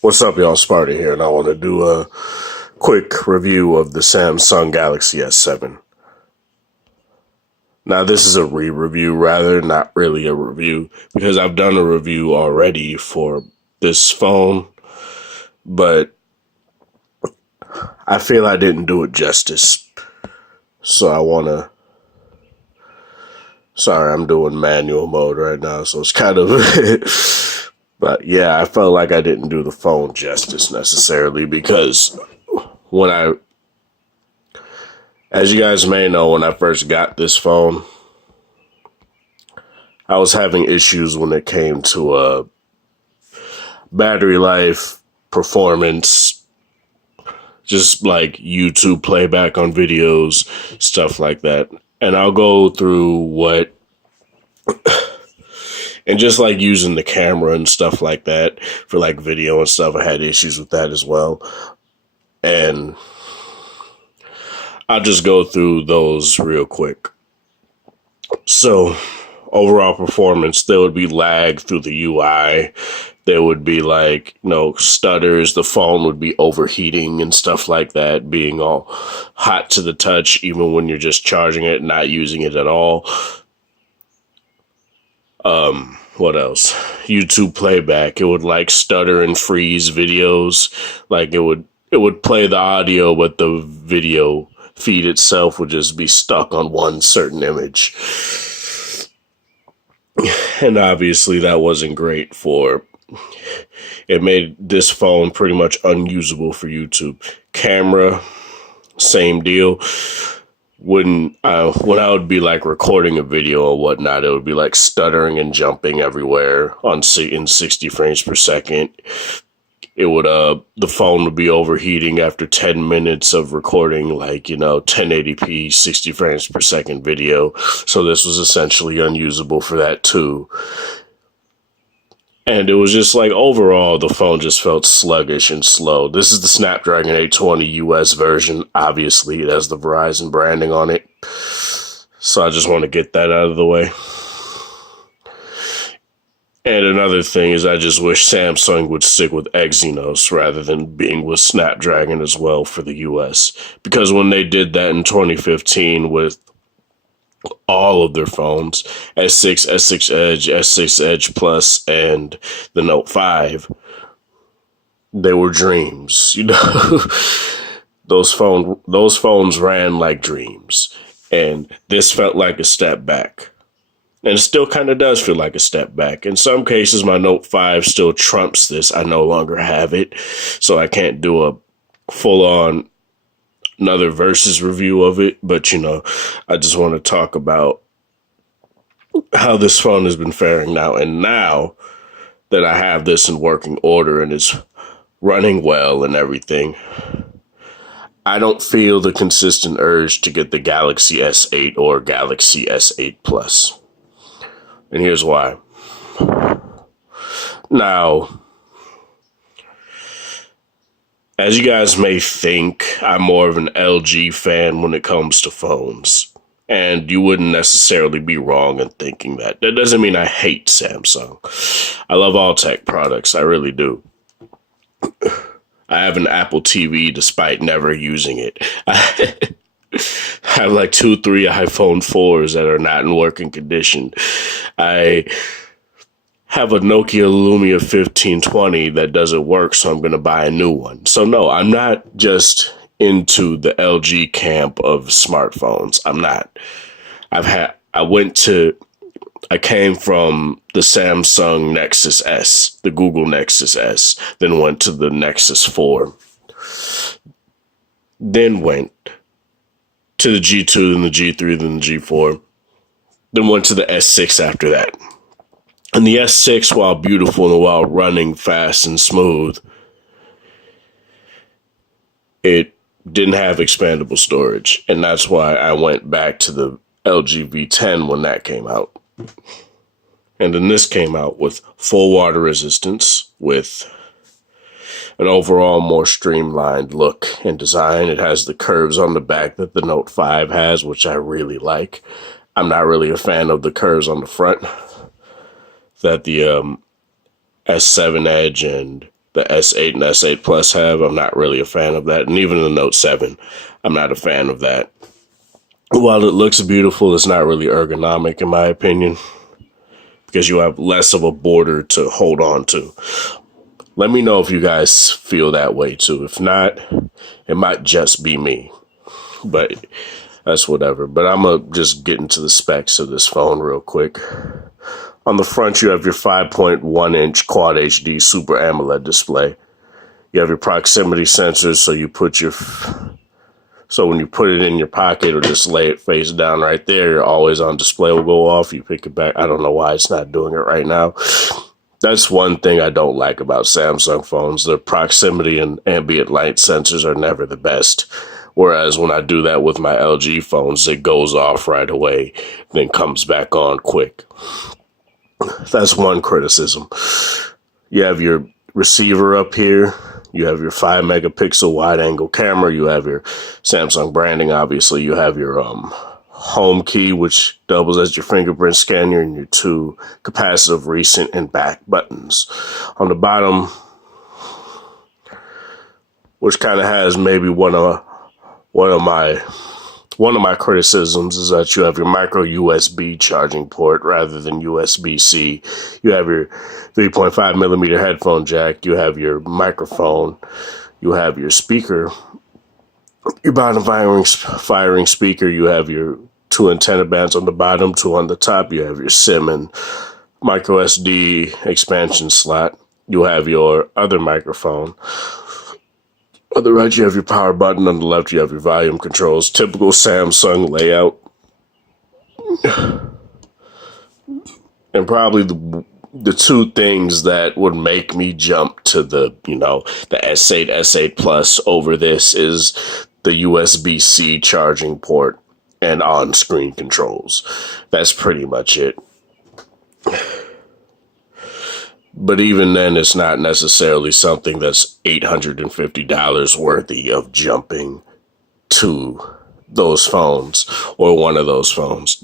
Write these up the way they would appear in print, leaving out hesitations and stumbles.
What's up, y'all? Sparta here, and I want to do a quick review of the Samsung Galaxy S7. Now, this is a re-review, rather, not really a review, because I've done a review already for this phone, but I feel I didn't do it justice. So I want to... Sorry, I'm doing manual mode right now, so it's kind of... But yeah, I felt like I didn't do the phone justice necessarily, because as you guys may know, when I first got this phone, I was having issues when it came to battery life, performance, just like YouTube playback on videos, stuff like that. And I'll go through and just like using the camera and stuff like that for like video and stuff, I had issues with that as well. And I'll just go through those real quick. So, overall performance, there would be lag through the UI. There would be stutters. The phone would be overheating and stuff like that, being all hot to the touch, even when you're just charging it, not using it at all. What else? YouTube playback. It would stutter and freeze videos. It would play the audio, but the video feed itself would just be stuck on one certain image. And obviously that wasn't great it made this phone pretty much unusable for YouTube. Camera, same deal. When I would be recording a video or whatnot, it would be stuttering and jumping everywhere in 60 frames per second. It would the phone would be overheating after 10 minutes of recording 1080p 60 frames per second video. So this was essentially unusable for that too. And it was just overall, the phone just felt sluggish and slow. This is the Snapdragon 820 US version. Obviously, it has the Verizon branding on it. So I just want to get that out of the way. And another thing is I just wish Samsung would stick with Exynos rather than being with Snapdragon as well for the US. Because when they did that in 2015 with all of their phones, S6, S6 Edge, S6 Edge Plus, and the Note 5, they were dreams. Those phones ran like dreams, and this felt like a step back. And it still kind of does feel like a step back. In some cases, my Note 5 still trumps this. I no longer have it, so I can't do a full-on another versus review of it, but I just want to talk about how this phone has been faring now. And now that I have this in working order and it's running well and everything, I don't feel the consistent urge to get the Galaxy S8 or Galaxy S8 Plus. And here's why. Now, as you guys may think, I'm more of an LG fan when it comes to phones. And you wouldn't necessarily be wrong in thinking that. That doesn't mean I hate Samsung. I love all tech products. I really do. I have an Apple TV despite never using it. I have 2-3 iPhone 4s that are not in working condition. I have a Nokia Lumia 1520 that doesn't work, so I'm going to buy a new one. So no, I'm not just into the LG camp of smartphones. I'm not. I came from the Samsung Nexus S, the Google Nexus S, then went to the Nexus 4, then went to the G2, then the G3, then the G4, then went to the S6 after that. And the S6, while beautiful and while running fast and smooth, it didn't have expandable storage. And that's why I went back to the LG V10 when that came out. And then this came out with full water resistance, with an overall more streamlined look and design. It has the curves on the back that the Note 5 has, which I really like. I'm not really a fan of the curves on the front that the S7 Edge and the S8 and S8 Plus have. I'm not really a fan of that. And even the Note 7, I'm not a fan of that. While it looks beautiful, it's not really ergonomic in my opinion, because you have less of a border to hold on to. Let me know if you guys feel that way too. If not, it might just be me, but that's whatever. But I'm going to just get into the specs of this phone real quick. On the front, you have your 5.1 inch Quad HD Super AMOLED display. You have your proximity sensors, so when you put it in your pocket or just lay it face down right there, your always on display will go off. You pick it back. I don't know why it's not doing it right now. That's one thing I don't like about Samsung phones. Their proximity and ambient light sensors are never the best. Whereas when I do that with my LG phones, it goes off right away, then comes back on quick. That's one criticism. You have your receiver up here. You have your 5 megapixel wide angle camera. You have your Samsung branding, obviously. You have your home key, which doubles as your fingerprint scanner, and your 2 capacitive recent and back buttons. On the bottom, which kind of has maybe one of my criticisms, is that you have your micro USB charging port rather than USB-C. You have your 3.5 millimeter headphone jack. You have your microphone. You have your speaker. Your bottom firing speaker. You have your 2 antenna bands on the bottom, 2 on the top. You have your SIM and micro SD expansion slot. You have your other microphone. On the right, you have your power button. On the left, you have your volume controls. Typical Samsung layout. And probably the 2 things that would make me jump to the S8, S8 Plus over this is the USB-C charging port and on-screen controls. That's pretty much it. But even then, it's not necessarily something that's $850 worthy of jumping to those phones or one of those phones.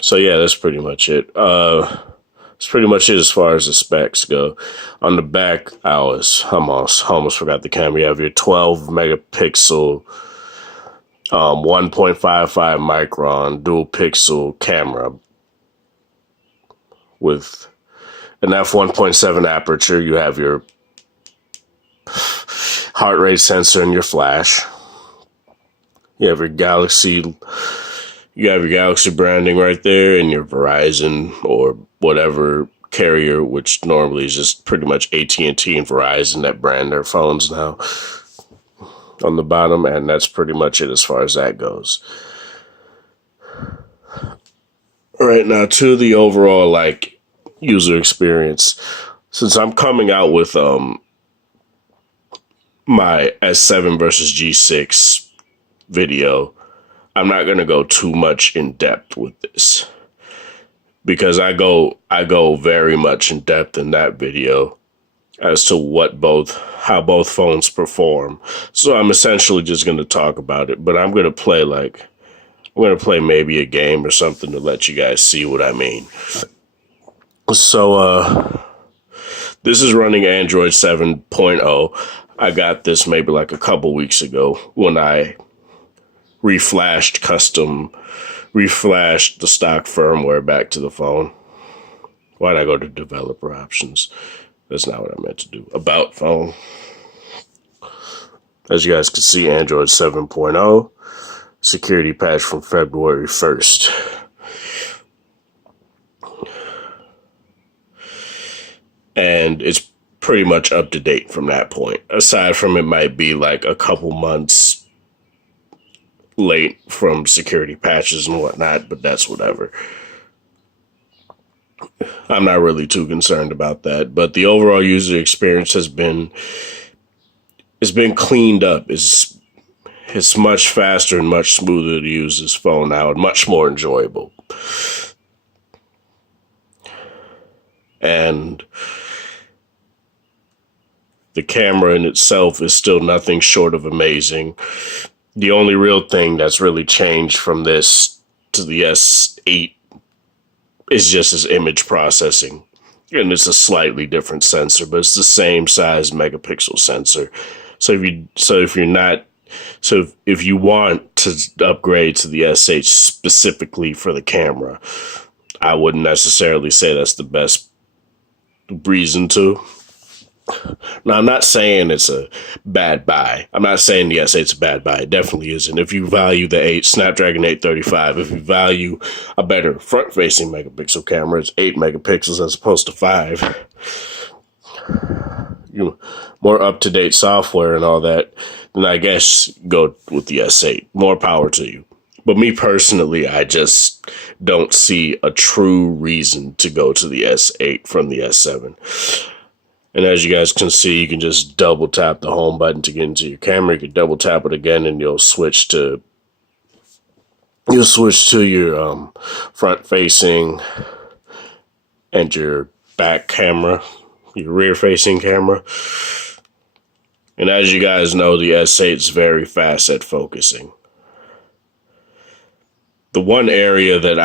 So yeah, that's pretty much it. That's pretty much it as far as the specs go. On the back, I almost forgot the camera. You have your 12 megapixel, 1.55 micron dual pixel camera with an f1.7 aperture. You have your heart rate sensor and your flash. You have your Galaxy branding right there, and your Verizon or whatever carrier, which normally is just pretty much AT&T and Verizon that brand their phones now, on the bottom. And that's pretty much it as far as that goes. All right, now to the overall user experience. Since I'm coming out with my S7 versus G6 video, I'm not going to go too much in depth with this, because I go very much in depth in that video as to how both phones perform. So I'm essentially just going to talk about it, but I'm going to play maybe a game or something to let you guys see what I mean. So, this is running Android 7.0. I got this maybe a couple weeks ago when I reflashed the stock firmware back to the phone. Why'd I go to developer options? That's not what I meant to do. About phone. As you guys can see, Android 7.0, security patch from February 1st. And it's pretty much up to date from that point. Aside from it might be a couple months late from security patches and whatnot, but that's whatever. I'm not really too concerned about that. But the overall user experience has been cleaned up. It's much faster and much smoother to use this phone now, and much more enjoyable. And the camera in itself is still nothing short of amazing. The only real thing that's really changed from this to the S8 is just its image processing. and it's a slightly different sensor, but it's the same size megapixel sensor. So if you want to upgrade to the S8 specifically for the camera, I wouldn't necessarily say that's the best reason to. Now, I'm not saying it's a bad buy. I'm not saying the S8's a bad buy. It definitely isn't. If you value the Snapdragon 835, if you value a better front-facing megapixel camera, it's 8 megapixels as opposed to 5. More up-to-date software and all that, then I guess go with the S8. More power to you. But me personally, I just don't see a true reason to go to the S8 from the S7. And as you guys can see, you can just double tap the home button to get into your camera. You can double tap it again and you'll switch to your front facing and your back camera, your rear facing camera. And as you guys know, the S8 is very fast at focusing. The one area that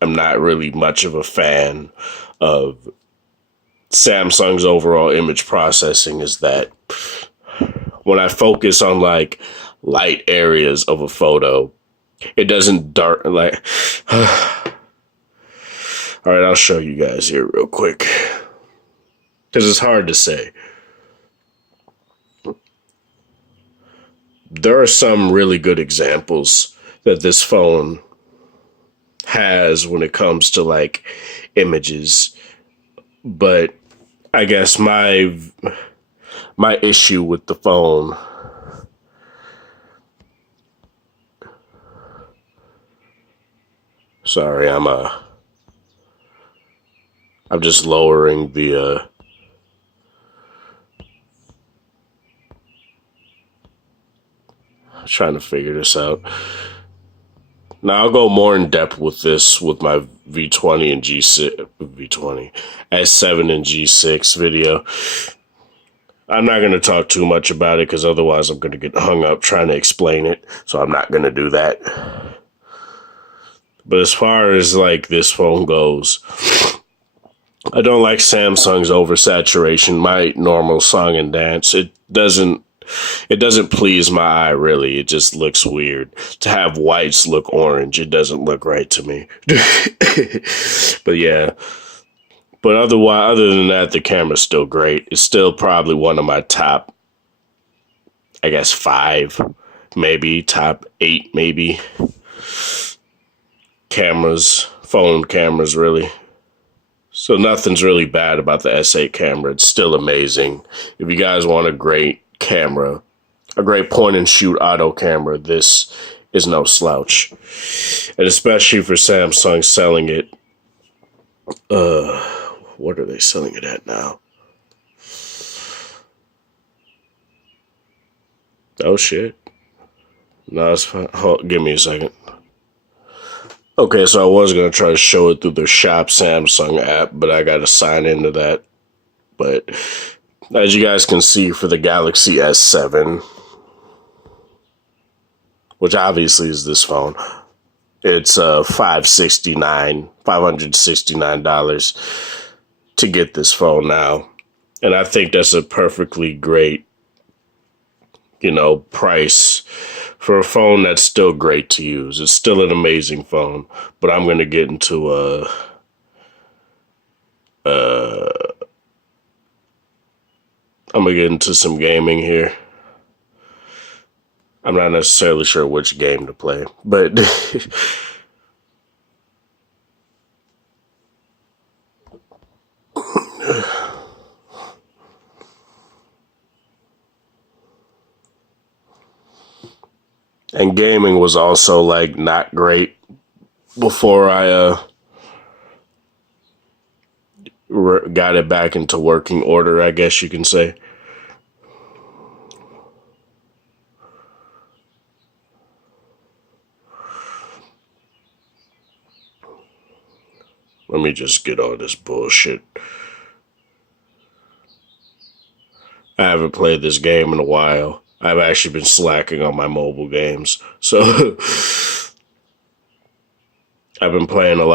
I'm not really much of a fan of Samsung's overall image processing is that when I focus on like light areas of a photo, it doesn't dark like. All right, I'll show you guys here real quick because it's hard to say. There are some really good examples that this phone has when it comes to like images, but I guess my issue with the phone sorry, I'm just lowering the trying to figure this out. Now I'll go more in depth with this with my V20 and S7 and G6 video. I'm not going to talk too much about it because otherwise I'm going to get hung up trying to explain it. So I'm not going to do that. But as far as like this phone goes, I don't like Samsung's oversaturation. My normal song and dance, it doesn't please my eye, really. It just looks weird. To have whites look orange, it doesn't look right to me. But yeah. But other than that, the camera's still great. It's still probably one of my top, I guess, 5, maybe, top 8, maybe. Phone cameras, really. So nothing's really bad about the S8 camera. It's still amazing. If you guys want a great camera, a great point and shoot auto camera, this is no slouch. And especially for Samsung selling it, what are they selling it at now? Oh shit. No, it's fine. Give me a second. Okay, so I was going to try to show it through the Shop Samsung app, but I got to sign into that. But as you guys can see, for the Galaxy S7, which obviously is this phone, it's $569 to get this phone now. And I think that's a perfectly great, price for a phone that's still great to use. It's still an amazing phone, but I'm going to get into I'm going to get into some gaming here. I'm not necessarily sure which game to play, but and gaming was also like not great before I got it back into working order, I guess you can say. Let me just get all this bullshit. I haven't played this game in a while. I've actually been slacking on my mobile games. So I've been playing a lot.